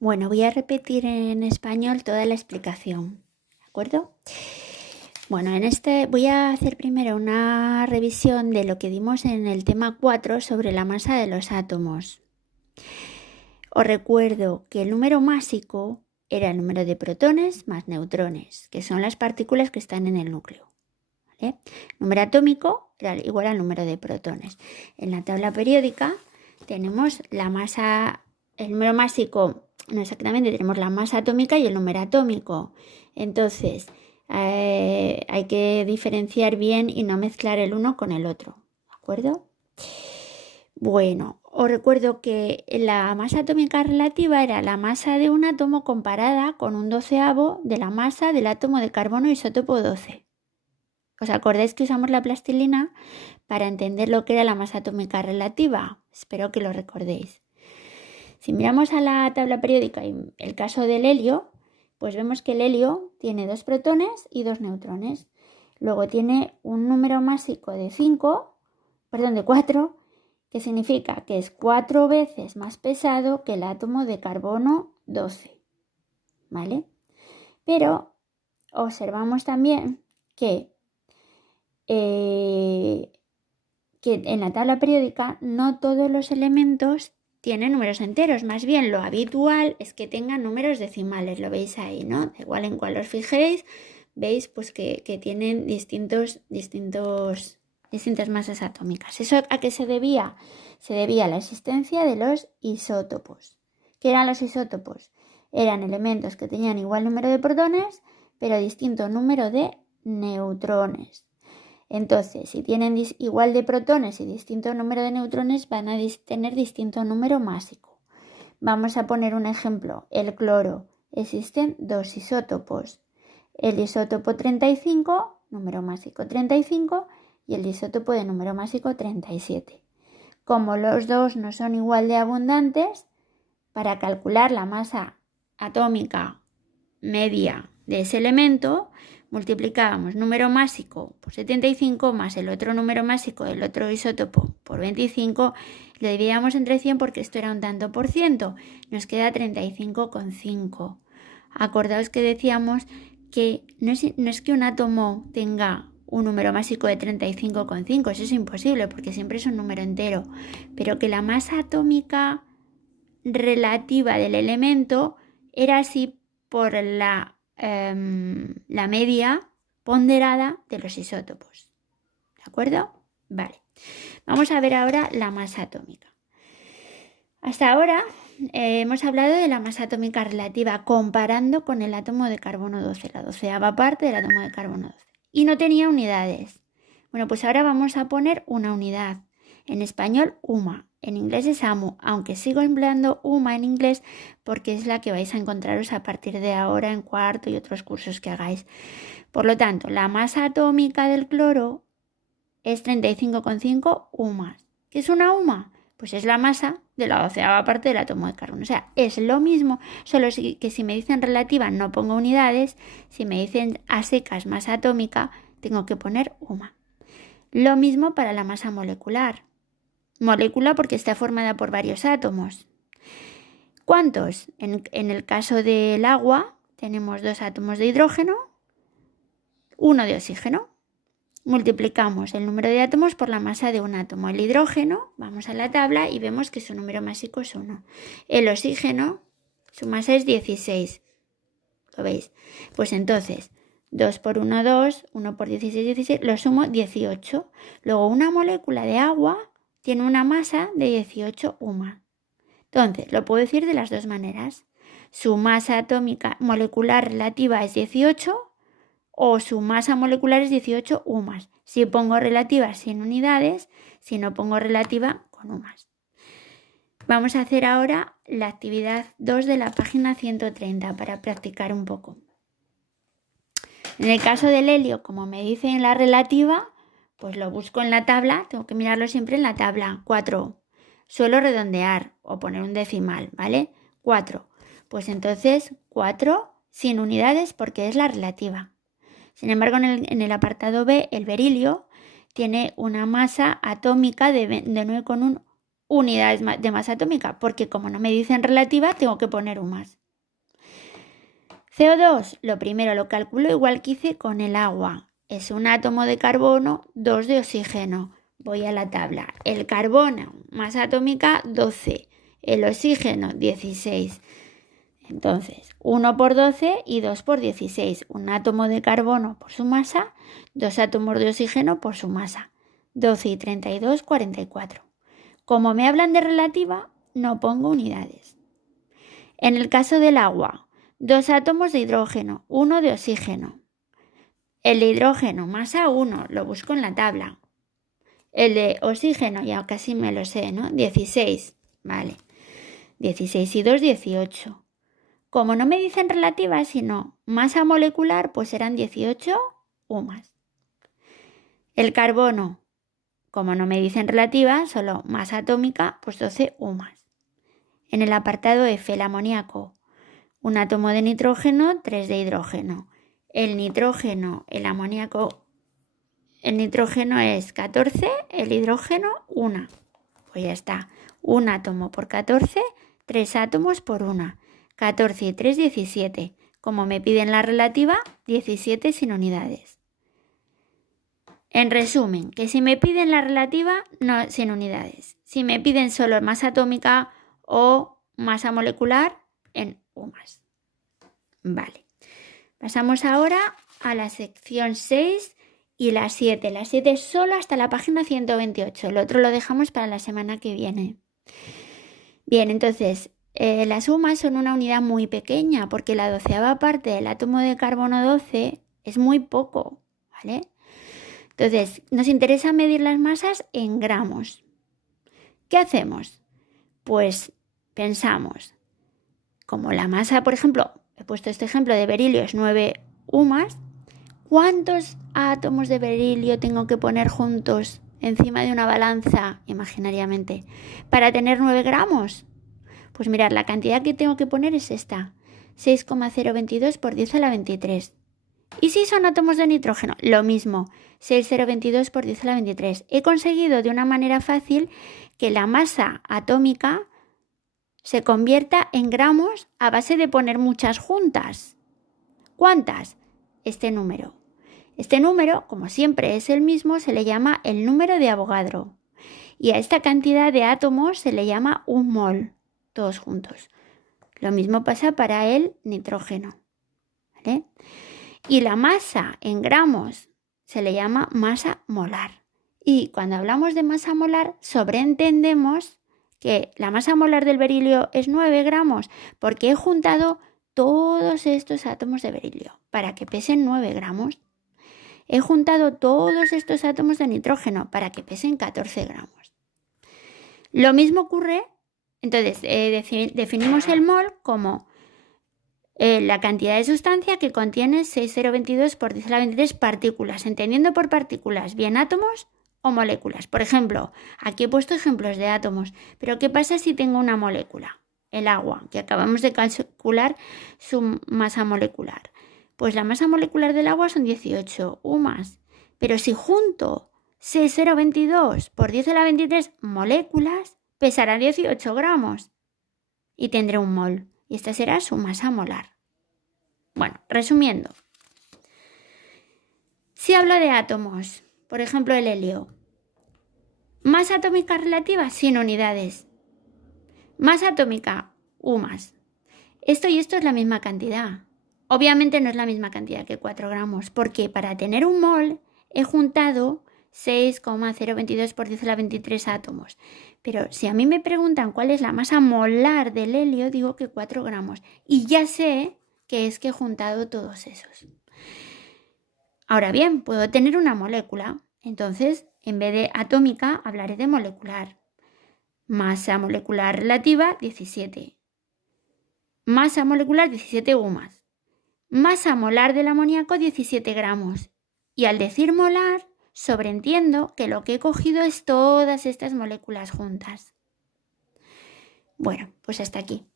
Bueno, voy a repetir en español toda la explicación, ¿de acuerdo? Bueno, voy a hacer primero una revisión de lo que dimos en el tema 4 sobre la masa de los átomos. Os recuerdo que el número másico era el número de protones más neutrones, que son las partículas que están en el núcleo, ¿vale? El número atómico era igual al número de protones. En la tabla periódica tenemos la masa, el número másico. No exactamente, tenemos la masa atómica y el número atómico. Entonces, hay que diferenciar bien y no mezclar el uno con el otro, ¿de acuerdo? Bueno, os recuerdo que la masa atómica relativa era la masa de un átomo comparada con un doceavo de la masa del átomo de carbono isótopo 12. ¿Os acordáis que usamos la plastilina para entender lo que era la masa atómica relativa? Espero que lo recordéis. Si miramos a la tabla periódica y el caso del helio, pues vemos que el helio tiene 2 protones y 2 neutrones. Luego tiene un número másico de 4, que significa que es 4 veces más pesado que el átomo de carbono 12. ¿Vale? Pero observamos también que en la tabla periódica no todos los elementos tienen números enteros, más bien lo habitual es que tengan números decimales, lo veis ahí, ¿no? Da igual en cuál os fijéis, veis pues que tienen distintas masas atómicas. ¿Eso a qué se debía? Se debía a la existencia de los isótopos. ¿Qué eran los isótopos? Eran elementos que tenían igual número de protones, pero distinto número de neutrones. Entonces, si tienen igual de protones y distinto número de neutrones, van a tener distinto número másico. Vamos a poner un ejemplo. El cloro. Existen 2 isótopos. El isótopo 35, número másico 35, y el isótopo de número másico 37. Como los dos no son igual de abundantes, para calcular la masa atómica media de ese elemento, multiplicábamos número másico por 75 más el otro número másico del otro isótopo por 25, lo dividíamos entre 100 porque esto era un tanto por ciento, nos queda 35,5. Acordaos que decíamos que no es que un átomo tenga un número másico de 35,5, eso es imposible porque siempre es un número entero, pero que la masa atómica relativa del elemento era así por la media ponderada de los isótopos. ¿De acuerdo? Vale. Vamos a ver ahora la masa atómica. Hasta ahora hemos hablado de la masa atómica relativa comparando con el átomo de carbono 12, la 12ª parte del átomo de carbono 12. Y no tenía unidades. Bueno, pues ahora vamos a poner una unidad. En español, UMA. En inglés es AMU, aunque sigo empleando UMA en inglés porque es la que vais a encontraros a partir de ahora en cuarto y otros cursos que hagáis. Por lo tanto, la masa atómica del cloro es 35,5 UMAs. ¿Qué es una UMA? Pues es la masa de la 12ª parte del átomo de carbono. O sea, es lo mismo, solo que si me dicen relativa no pongo unidades, si me dicen a secas masa atómica, tengo que poner UMA. Lo mismo para la masa molecular. Molécula porque está formada por varios átomos. ¿Cuántos? En el caso del agua tenemos 2 átomos de hidrógeno, 1 de oxígeno. Multiplicamos el número de átomos por la masa de un átomo. El hidrógeno, vamos a la tabla y vemos que su número másico es 1. El oxígeno, su masa es 16. ¿Lo veis? Pues entonces, 2 por 1, 2, 1 por 16, 16, lo sumo 18. Luego una molécula de agua tiene una masa de 18 UMA. Entonces, lo puedo decir de las dos maneras. Su masa atómica molecular relativa es 18 o su masa molecular es 18 UMAs. Si pongo relativa sin unidades, si no pongo relativa con UMAs. Vamos a hacer ahora la actividad 2 de la página 130 para practicar un poco. En el caso del helio, como me dice en la relativa, pues lo busco en la tabla, tengo que mirarlo siempre en la tabla. 4. Suelo redondear o poner un decimal, ¿vale? 4. Pues entonces 4 sin unidades porque es la relativa. Sin embargo, en el apartado B, el berilio tiene una masa atómica de 9,1 unidades de masa atómica, porque como no me dicen relativa, tengo que poner U más. CO2, lo primero lo calculo igual que hice con el agua. Es un átomo de carbono, 2 de oxígeno. Voy a la tabla. El carbono, masa atómica 12. El oxígeno 16. Entonces, 1 por 12 y 2 por 16. Un átomo de carbono por su masa, 2 átomos de oxígeno por su masa. 12 y 32, 44. Como me hablan de relativa, no pongo unidades. En el caso del agua, 2 átomos de hidrógeno, 1 de oxígeno. El de hidrógeno, masa 1, lo busco en la tabla. El de oxígeno, ya casi me lo sé, ¿no? 16, vale. 16 y 2, 18. Como no me dicen relativa, sino masa molecular, pues serán 18 U más. El carbono, como no me dicen relativa, solo masa atómica, pues 12 U más. En el apartado F, el amoníaco, un átomo de nitrógeno, 3 de hidrógeno. El nitrógeno, el amoníaco, el nitrógeno es 14, el hidrógeno 1. Pues ya está, un átomo por 14, 3 átomos por 1. 14 y 3, 17. Como me piden la relativa, 17 sin unidades. En resumen, que si me piden la relativa, no sin unidades. Si me piden solo masa atómica o masa molecular, en U más. Vale. Pasamos ahora a la sección 6 y la 7. La 7 es solo hasta la página 128. El otro lo dejamos para la semana que viene. Bien, entonces, las sumas son una unidad muy pequeña porque la 12ª parte del átomo de carbono 12 es muy poco, ¿vale? Entonces, nos interesa medir las masas en gramos. ¿Qué hacemos? Pues pensamos, como la masa, por ejemplo, he puesto este ejemplo de berilio, es 9 U más, ¿cuántos átomos de berilio tengo que poner juntos encima de una balanza, imaginariamente, para tener 9 gramos? Pues mirad, la cantidad que tengo que poner es esta, 6,022 por 10 a la 23. ¿Y si son átomos de nitrógeno? Lo mismo, 6,022 por 10 a la 23. He conseguido de una manera fácil que la masa atómica se convierta en gramos a base de poner muchas juntas. ¿Cuántas? Este número. Este número, como siempre es el mismo, se le llama el número de Avogadro. Y a esta cantidad de átomos se le llama un mol, todos juntos. Lo mismo pasa para el nitrógeno, ¿vale? Y la masa en gramos se le llama masa molar. Y cuando hablamos de masa molar, sobreentendemos que la masa molar del berilio es 9 gramos porque he juntado todos estos átomos de berilio para que pesen 9 gramos. He juntado todos estos átomos de nitrógeno para que pesen 14 gramos. Lo mismo ocurre, entonces definimos el mol como la cantidad de sustancia que contiene 6,022 por 10 a la 23 partículas, entendiendo por partículas bien átomos o moléculas. Por ejemplo, aquí he puesto ejemplos de átomos, pero ¿qué pasa si tengo una molécula? El agua, que acabamos de calcular su masa molecular. Pues la masa molecular del agua son 18 U más, pero si junto 6,022 por 10 a la 23 moléculas, pesará 18 gramos y tendré un mol. Y esta será su masa molar. Bueno, resumiendo. Si hablo de átomos, por ejemplo el helio. Masa atómica relativa sin unidades. Masa atómica U más. Esto y esto es la misma cantidad. Obviamente no es la misma cantidad que 4 gramos, porque para tener un mol he juntado 6,022 por 10 a la 23 átomos. Pero si a mí me preguntan cuál es la masa molar del helio, digo que 4 gramos. Y ya sé que es que he juntado todos esos. Ahora bien, puedo tener una molécula. Entonces, en vez de atómica, hablaré de molecular. Masa molecular relativa, 17. Masa molecular, 17 U más. Masa molar del amoníaco, 17 gramos. Y al decir molar, sobreentiendo que lo que he cogido es todas estas moléculas juntas. Bueno, pues hasta aquí.